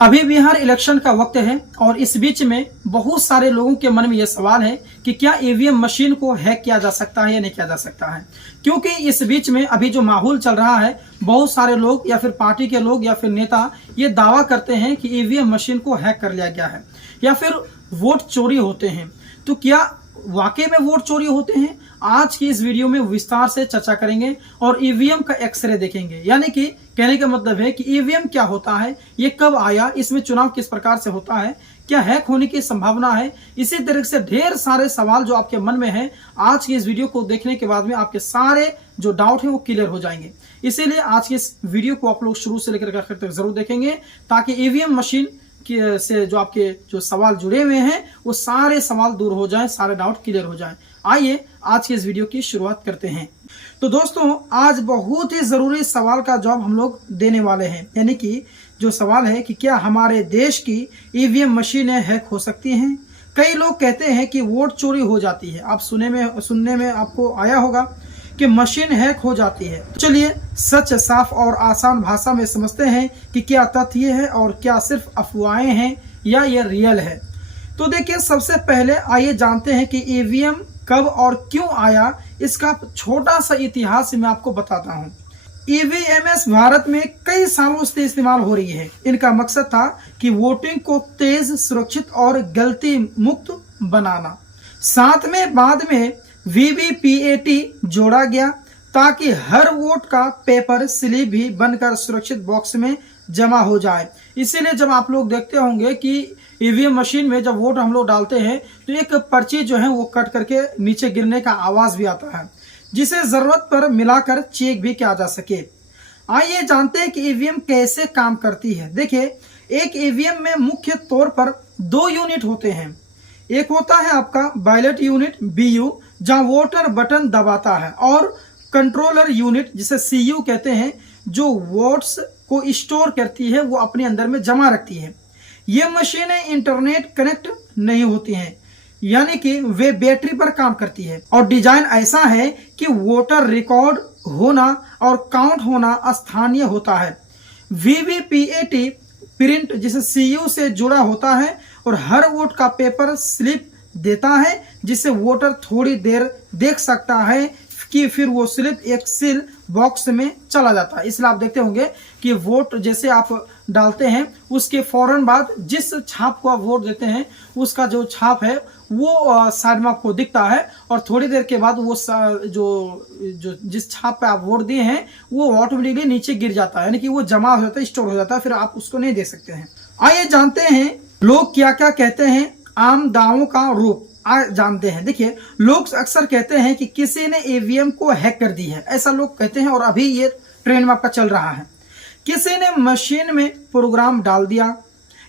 अभी बिहार इलेक्शन का वक्त है और इस बीच में बहुत सारे लोगों के मन में यह सवाल है कि क्या ईवीएम मशीन को हैक किया जा सकता है या नहीं किया जा सकता है। क्योंकि इस बीच में अभी जो माहौल चल रहा है, बहुत सारे लोग या फिर पार्टी के लोग या फिर नेता ये दावा करते हैं कि ईवीएम मशीन को हैक कर लिया गया है या फिर वोट चोरी होते हैं। तो क्या वाकई में वोट चोरी होते हैं? आज की इस वीडियो में विस्तार से चर्चा करेंगे और ईवीएम का एक्सरे देखेंगे। यानी कि कहने का मतलब है कि ईवीएम क्या होता है, ये कब आया, इसमें चुनाव किस प्रकार से होता है, क्या हैक होने की संभावना है। इसी तरह से ढेर सारे सवाल जो आपके मन में है, आज की इस वीडियो को देखने के बाद में आपके सारे जो डाउट है वो क्लियर हो जाएंगे। इसीलिए आज की इस वीडियो को आप लोग शुरू से लेकर आखिर तक जरूर देखेंगे ताकि ईवीएम मशीन से जो आपके जो सवाल जुड़े हुए हैं वो सारे सवाल दूर हो जाएं, सारे डाउट क्लियर हो जाएं। आइए आज के इस वीडियो की शुरुआत करते हैं। तो दोस्तों, आज बहुत ही जरूरी सवाल का जवाब हम लोग देने वाले हैं। यानी कि जो सवाल है कि क्या हमारे देश की ईवीएम मशीनें हैक हो सकती हैं। कई लोग कहते हैं कि वोट चोरी हो जाती है। आप सुनने में आपको आया होगा कि मशीन हैक हो जाती है। तो चलिए सच साफ और आसान भाषा में समझते हैं कि क्या तथ्य है और क्या सिर्फ अफवाहें हैं या ये रियल है। तो देखिए, सबसे पहले आइए जानते हैं कि ईवीएम कब और क्यों आया। इसका छोटा सा इतिहास मैं आपको बताता हूँ। ईवीएमएस भारत में कई सालों से इस्तेमाल हो रही है। इनका मकसद था कि वोटिंग को तेज, सुरक्षित और गलती मुक्त बनाना। साथ में बाद में वीवीपीएटी जोड़ा गया ताकि हर वोट का पेपर स्लिप भी बनकर सुरक्षित बॉक्स में जमा हो जाए। इसीलिए जब आप लोग देखते होंगे कि ईवीएम मशीन में जब वोट हम लोग डालते हैं तो एक पर्ची जो है वो कट करके नीचे गिरने का आवाज भी आता है, जिसे जरूरत पर मिलाकर चेक भी किया जा सके। आइए जानते हैं कि ईवीएम कैसे काम करती है। देखिए, एक ईवीएम में मुख्य तौर पर दो यूनिट होते हैं। एक होता है आपका बैलेट यूनिट बीयू, जहां वोटर बटन दबाता है, और कंट्रोलर यूनिट जिसे सीयू कहते हैं, जो वोट्स को स्टोर करती है, वो अपने अंदर में जमा रखती है। ये मशीनें इंटरनेट कनेक्ट नहीं होती हैं, यानी कि वे बैटरी पर काम करती है। और डिजाइन ऐसा है कि वोटर रिकॉर्ड होना और काउंट होना स्थानीय होता है। वीवीपीएटी प्रिंट जिसे सीयू से जुड़ा होता है और हर वोट का पेपर स्लिप देता है, जिसे वोटर थोड़ी देर देख सकता है कि फिर वो स्लिप एक सील बॉक्स में चला जाता है। इसलिए आप देखते होंगे कि वोट जैसे आप डालते हैं उसके फौरन बाद जिस छाप को आप वोट देते हैं उसका जो छाप है वो साइड में आपको दिखता है, और थोड़ी देर के बाद वो जो जिस छाप पे आप वोट दिए हैं वो ऑटोमेटिकली नीचे गिर जाता है, यानी कि वो जमा हो जाता है, स्टोर हो जाता है, फिर आप उसको नहीं देख सकते हैं। आइए जानते हैं लोग क्या क्या कहते हैं। आम दावों का रूप जानते हैं। देखिए, लोग अक्सर कहते हैं कि किसी ने ईवीएम को हैक कर दी है, ऐसा लोग कहते हैं और अभी ये ट्रेंड में आपका चल रहा है। किसी ने मशीन में प्रोग्राम डाल दिया,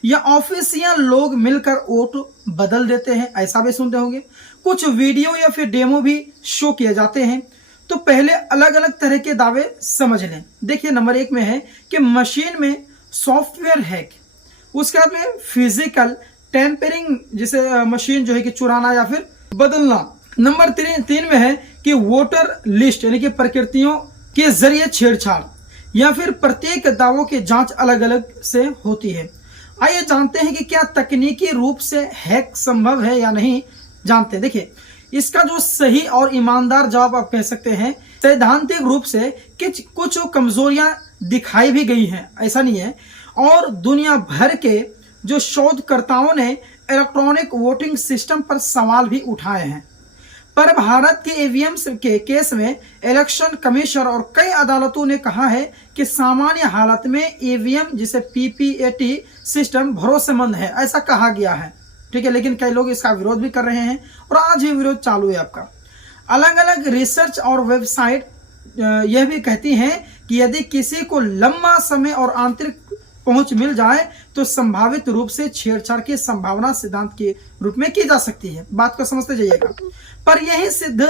या ऑफिशियल लोग मिलकर वोट बदल देते हैं, ऐसा भी सुनते होंगे। कुछ वीडियो या फिर डेमो भी शो किए जाते हैं। तो पहले अलग अलग तरह के दावे समझ लें। देखिए, नंबर 1 में है कि मशीन में सॉफ्टवेयर हैक, उसके बाद में फिजिकल टेम्परिंग, जिसे मशीन जो है कि चुराना या फिर बदलना। नंबर 3 में है कि वोटर लिस्ट, यानी कि प्रकृतियों के जरिए छेड़छाड़, या फिर प्रत्येक दावों की जांच अलग अलग से होती है। आइए जानते हैं कि क्या तकनीकी रूप से हैक संभव है या नहीं। जानते हैं। देखिए, इसका जो सही और ईमानदार जवाब आप कह सकते हैं, सैद्धांतिक रूप से कुछ कमजोरियां दिखाई भी गई हैं, ऐसा नहीं है, और दुनिया भर के जो शोधकर्ताओं ने इलेक्ट्रॉनिक वोटिंग सिस्टम पर सवाल भी उठाए हैं। पर भारत के ईवीएम के केस में इलेक्शन कमीशन और कई अदालतों ने कहा है कि सामान्य हालत में ईवीएम जिसे पीपीएटी सिस्टम भरोसेमंद है, ऐसा कहा गया है। ठीक है, लेकिन कई लोग इसका विरोध भी कर रहे हैं और आज भी विरोध चालू है आपका। अलग अलग रिसर्च और वेबसाइट यह भी कहती हैं कि यदि किसी को लंबा समय और आंतरिक पहुंच मिल जाए तो संभावित रूप से छेड़छाड़ की संभावना सिद्धांत के रूप में की जा सकती है। बात को समझते जाइएगा। पर यही सिद्ध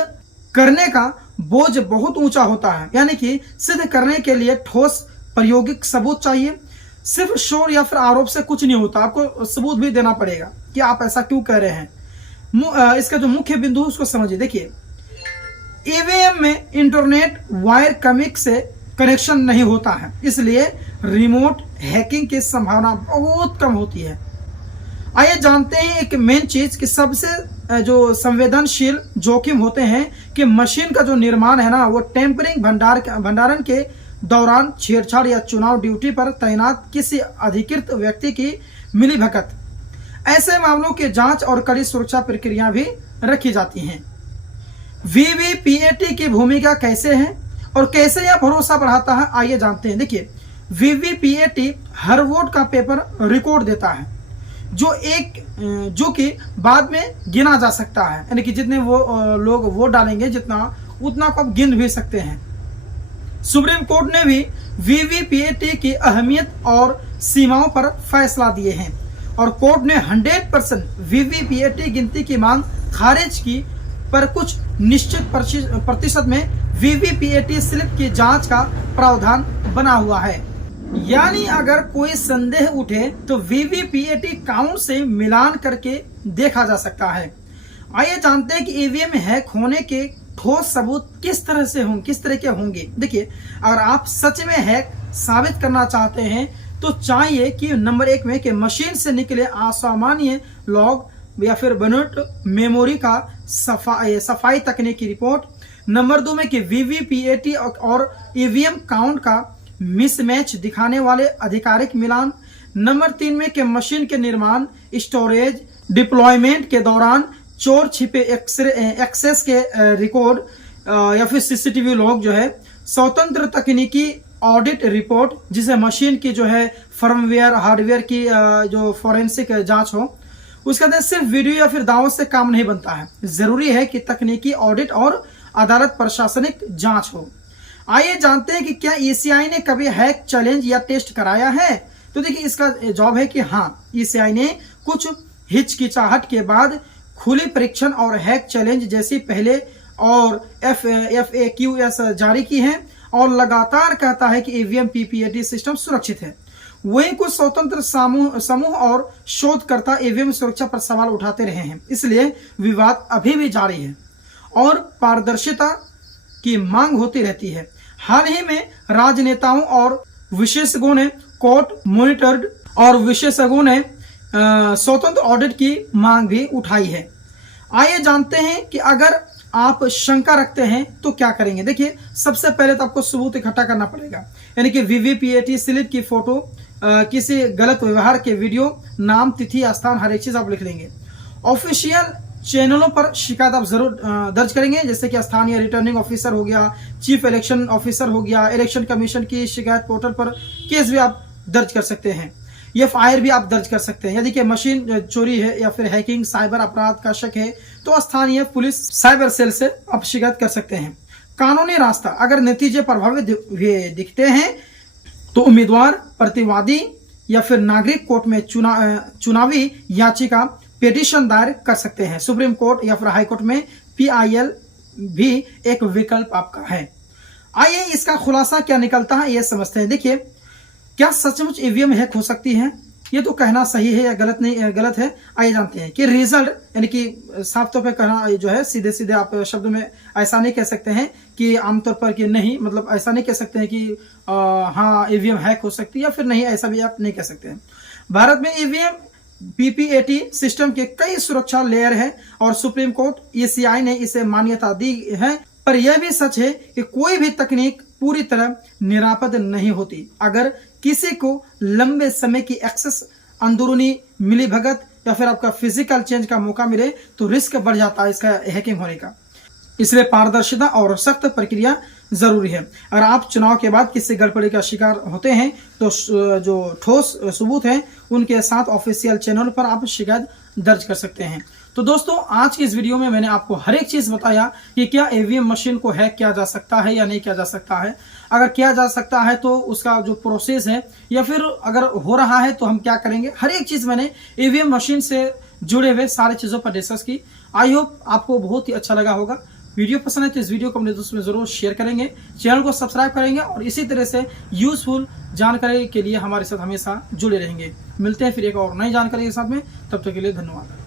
करने का बोझ बहुत ऊंचा होता है, यानी कि सिद्ध करने के लिए ठोस प्रायोगिक सबूत चाहिए। सिर्फ शोर या फिर आरोप से कुछ नहीं होता, आपको सबूत भी देना पड़ेगा कि आप ऐसा क्यों कह रहे हैं। इसका जो मुख्य बिंदु उसको समझिए। देखिए, ईवीएम में इंटरनेट वायर कनेक्शन नहीं होता है, इसलिए रिमोट हैकिंग की संभावना बहुत कम होती है। आइए जानते हैं एक मेन चीज कि सबसे जो संवेदनशील जोखिम होते हैं कि मशीन का जो निर्माण है ना, वो टेम्परिंग भंडारण के दौरान छेड़छाड़ या चुनाव ड्यूटी पर तैनात किसी अधिकृत व्यक्ति की मिलीभगत। ऐसे मामलों की जांच और कड़ी सुरक्षा प्रक्रिया भी रखी जाती हैं। वीवीपीएटी की भूमिका कैसे है और कैसे यह भरोसा बढ़ाता है, आइए जानते हैं। देखिए, वीवीपीएटी हर वोट का पेपर रिकॉर्ड देता है, जो कि बाद में गिना जा सकता है, यानी कि जितने वो लोग वोट डालेंगे उतना को आप गिन भी सकते हैं। सुप्रीम कोर्ट ने भी वीवीपीएटी की अहमियत और सीमाओं पर फैसला दिए हैं और कोर्ट ने 100% वीवीपीएटी गिनती की मांग खारिज की, पर कुछ निश्चित प्रतिशत में वीवीपीएटी स्लिप की जांच का प्रावधान बना हुआ है। यानी अगर कोई संदेह उठे तो वीवीपीएटी काउंट से मिलान करके देखा जा सकता है। आइए जानते हैं कि ईवीएम हैक होने के ठोस सबूत किस तरह के होंगे। देखिए, अगर आप सच में हैक साबित करना चाहते हैं तो चाहिए कि नंबर 1 में कि मशीन से निकले असामान्य लॉग या फिर बर्नट मेमोरी का सफाई तकनीकी रिपोर्ट। नंबर 2 में कि वीवीपीएटी और ईवीएम काउंट का मिसमैच दिखाने वाले आधिकारिक मिलान। नंबर 3 में कि मशीन के निर्माण, स्टोरेज, डिप्लॉयमेंट के दौरान चोर छिपे एक्सेस के रिकॉर्ड या फिर सीसीटीवी लॉग जो है। स्वतंत्र तकनीकी ऑडिट रिपोर्ट, जिसे मशीन की जो है फर्मवेयर हार्डवेयर की जो फॉरेंसिक जांच हो। उसके बाद सिर्फ वीडियो या फिर दावों से काम नहीं बनता है, जरूरी है कि तकनीकी ऑडिट और अदालत प्रशासनिक जांच हो। आइए जानते हैं कि क्या ईसीआई ने कभी हैक चैलेंज या टेस्ट कराया है। तो देखिए, इसका जवाब है कि हाँ, ईसीआई ने कुछ हिचकिचाहट के बाद खुली परीक्षण और हैक चैलेंज जैसी पहले और FAQs जारी की हैं और लगातार कहता है कि ईवीएम पीपीएटी सिस्टम सुरक्षित है। वहीं कुछ स्वतंत्र समूह और शोधकर्ता ईवीएम सुरक्षा पर सवाल उठाते रहे हैं, इसलिए विवाद अभी भी जारी है और पारदर्शिता की मांग होती रहती है। हाल ही में राजनेताओं और विशेषज्ञों ने कोर्ट मॉनिटर्ड और विशेषज्ञों ने स्वतंत्र ऑडिट की मांग भी उठाई है। आइए जानते हैं कि अगर आप शंका रखते हैं तो क्या करेंगे। देखिए, सबसे पहले तो आपको सबूत इकट्ठा करना पड़ेगा, यानी कि वीवीपीएटी स्लिप की फोटो, किसी गलत व्यवहार के वीडियो, नाम, तिथि, स्थान, हर एक चीज आप लिख लेंगे। ऑफिशियल चैनलों पर शिकायत आप जरूर दर्ज करेंगे, जैसे कि स्थानीय रिटर्निंग ऑफिसर हो गया, चीफ इलेक्शन ऑफिसर हो गया, इलेक्शन कमीशन की शिकायत पोर्टल पर केस भी आप दर्ज कर सकते हैं। FIR भी आप दर्ज कर सकते हैं। यदि कि मशीन चोरी है या फिर हैकिंग, साइबर अपराध का शक है तो स्थानीय पुलिस साइबर सेल से आप शिकायत कर सकते हैं। कानूनी रास्ता, अगर नतीजे प्रभावित दिखते हैं तो उम्मीदवार, प्रतिवादी या फिर नागरिक कोर्ट में चुनावी याचिका पिटीशन दायर कर सकते हैं। सुप्रीम कोर्ट या फिर हाई कोर्ट में PIL भी एक विकल्प आपका है। आइए इसका खुलासा क्या निकलता है ये समझते हैं। देखिए, क्या सचमुच ईवीएम हैक हो सकती है? ये तो कहना सही है या गलत है। आइए जानते हैं कि रिजल्ट, यानी कि साफ तौर पे कहना जो है, सीधे सीधे आप शब्दों में ऐसा नहीं कह सकते हैं कि आमतौर पर कि नहीं, मतलब ऐसा नहीं कह सकते हैं कि हाँ ईवीएम हैक हो सकती है या फिर नहीं, ऐसा भी आप नहीं कह सकते हैं। भारत में ईवीएम पीपीएटी सिस्टम के कई सुरक्षा लेयर है और सुप्रीम कोर्ट ECI ने इसे मान्यता दी है, पर यह भी सच है कि कोई भी तकनीक पूरी तरह निरापद नहीं होती। अगर किसी को लंबे समय की एक्सेस, अंदरूनी मिलीभगत या फिर आपका फिजिकल चेंज का मौका मिले तो रिस्क बढ़ जाता है इसका हैकिंग होने का। इसलिए पारदर्शिता और सख्त प्रक्रिया जरूरी है। अगर आप चुनाव के बाद किसी गड़बड़ी का शिकार होते हैं तो जो ठोस सबूत हैं उनके साथ ऑफिशियल चैनल पर आप शिकायत दर्ज कर सकते हैं। तो दोस्तों, आज की इस वीडियो में मैंने आपको हर एक चीज बताया कि क्या ईवीएम मशीन को हैक किया जा सकता है या नहीं किया जा सकता है। अगर किया जा सकता है तो उसका जो प्रोसेस है, या फिर अगर हो रहा है तो हम क्या करेंगे, हर एक चीज मैंने ईवीएम मशीन से जुड़े हुए सारी चीजों पर डिस्कस की। आई होप आपको बहुत ही अच्छा लगा होगा। वीडियो पसंद है तो इस वीडियो को अपने दोस्तों में जरूर शेयर करेंगे, चैनल को सब्सक्राइब करेंगे और इसी तरह से यूजफुल जानकारी के लिए हमारे साथ हमेशा जुड़े रहेंगे। मिलते हैं फिर एक और नई जानकारी के साथ में, तब तक के लिए धन्यवाद।